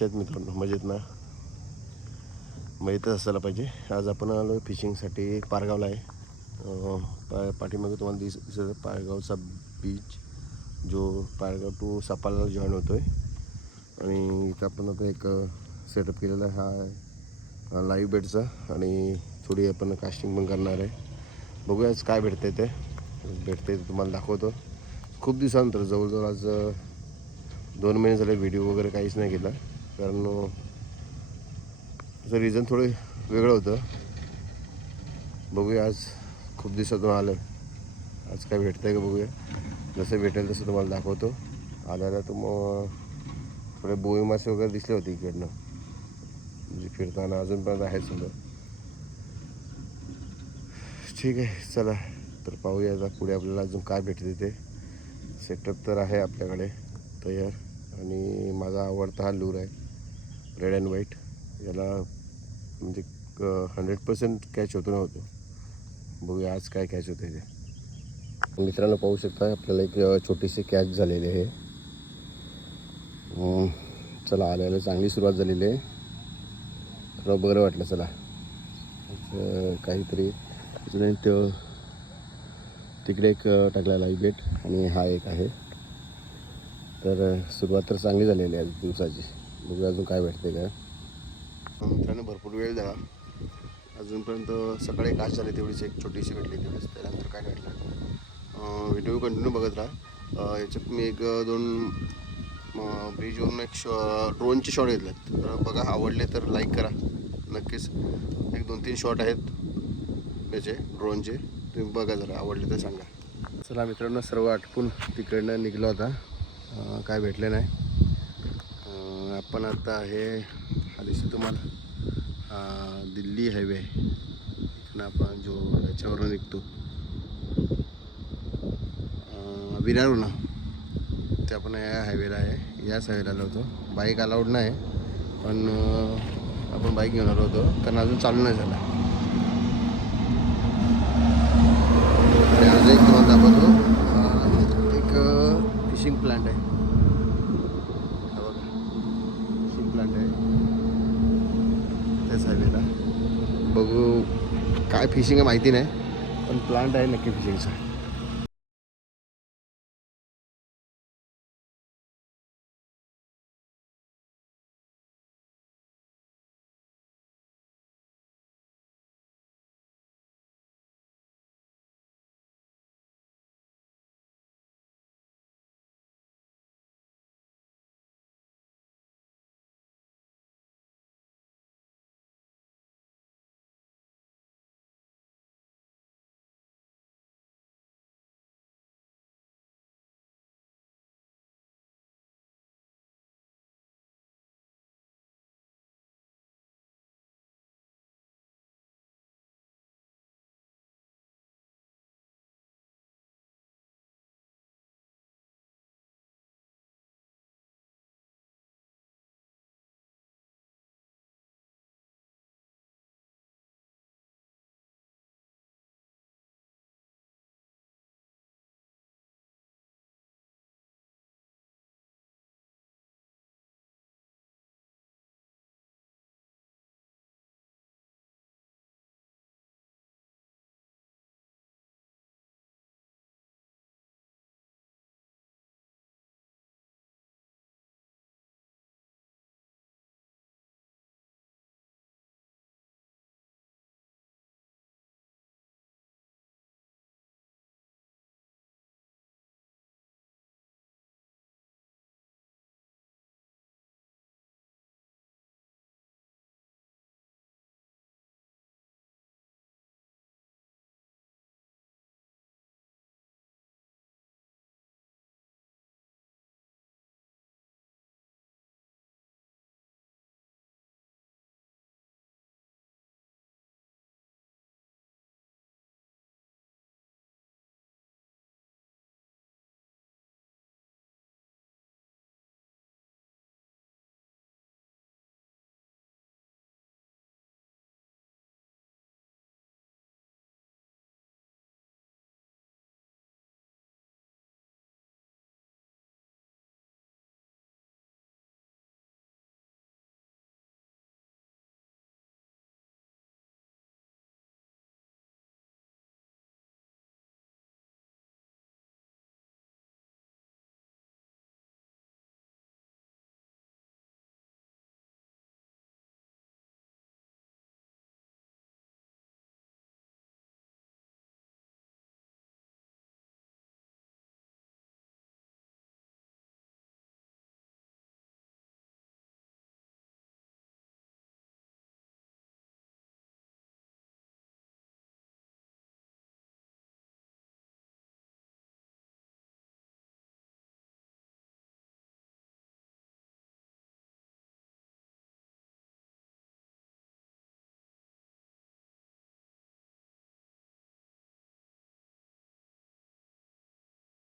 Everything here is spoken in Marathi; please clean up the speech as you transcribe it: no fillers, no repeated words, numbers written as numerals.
मित्रांनो मजेत ना, माहीतच असायला पाहिजे. आज आपण आलो फिशिंगसाठी पारगावला आहे. पाठीमागे तुम्हाला दिसत पारगावचा बीच, जो पारगाव टू सपाला जॉईन होतो आहे. आणि इथं आपण आता एक सेटअप केलेला आहे हा लाईव्ह बेडचा, आणि थोडी आपण कास्टिंग पण करणार आहे. बघूया आज काय भेटते ते तुम्हाला दाखवतो. खूप दिवसानंतर जवळजवळ आज 2 महिने झाले व्हिडिओ वगैरे काहीच नाही केला, कारण त्याचं रिझन थोडं वेगळं होतं. बघूया आज खूप दिवसातून आलं, आज काय भेटतं आहे का बघूया. जसं भेटेल तसं तुम्हाला दाखवतो. आल्याला तर मग थोडे बोई मासे वगैरे दिसले होते इकडनं, म्हणजे फिरताना अजूनपर्यंत आहे समजा. ठीक आहे, चला तर पाहूया आता पुढे आपल्याला अजून काय भेटते ते. सेटअप तर आहे आपल्याकडे तयार, आणि माझा आवडता हा लूर आहे, रेड अँड व्हाईट. याला म्हणजे 100% कॅच होतो नव्हतो. बघूया आज काय कॅच होते ते. मित्रांनो पाहू शकता, आपल्याला एक छोटीशी कॅच झालेली आहे. चला, आल्याला चांगली सुरुवात झालेली आहे. थोडं बरं वाटलं. चला काहीतरी अजून तिकडे एक टाकला लाईव्ह बेट, आणि हा एक आहे. तर सुरुवात तर चांगली झालेली आहे दिवसाची. बघूया अजून काय भेटते का. मित्रांनो भरपूर वेळ झाला, अजूनपर्यंत सकाळी काच झाली तेवढीच एक छोटीशी भेटली, तेवढीच. त्यानंतर काय भेटलं. व्हिडिओ कंटिन्यू बघत राहा. याच्यात मी 1-2 ब्रिजवरून एक ड्रोनचे शॉट घेतलेत. तर बघा, आवडले तर लाईक करा नक्कीच. 1-2-3 शॉट आहेत याचे ड्रोनचे, तुम्ही बघा, जरा आवडले तर सांगा. चला मित्रांनो, सर्व आटपून तिकडनं निघलो होता. काय भेटले नाही. आपण आता आहे, हा दिसतो तुम्हाला दिल्ली हायवे, इथून आपण जो याच्यावरून निघतो विरारवरून, ते आपण या हायवेला आहे. याच हायवेला आलो होतो. बाईक अलाउड नाही, पण आपण बाईक घेऊन आलो होतो, कारण अजून चालू नाही झाला. आणि आज एक तुम्हाला दाखवतो, एक फिशिंग प्लांट आहे. हा बघा, फिशिंग प्लांट आहे त्याच हायवेला. बघू काय फिशिंग आहे माहिती नाही, पण प्लांट आहे नक्की फिशिंगचा.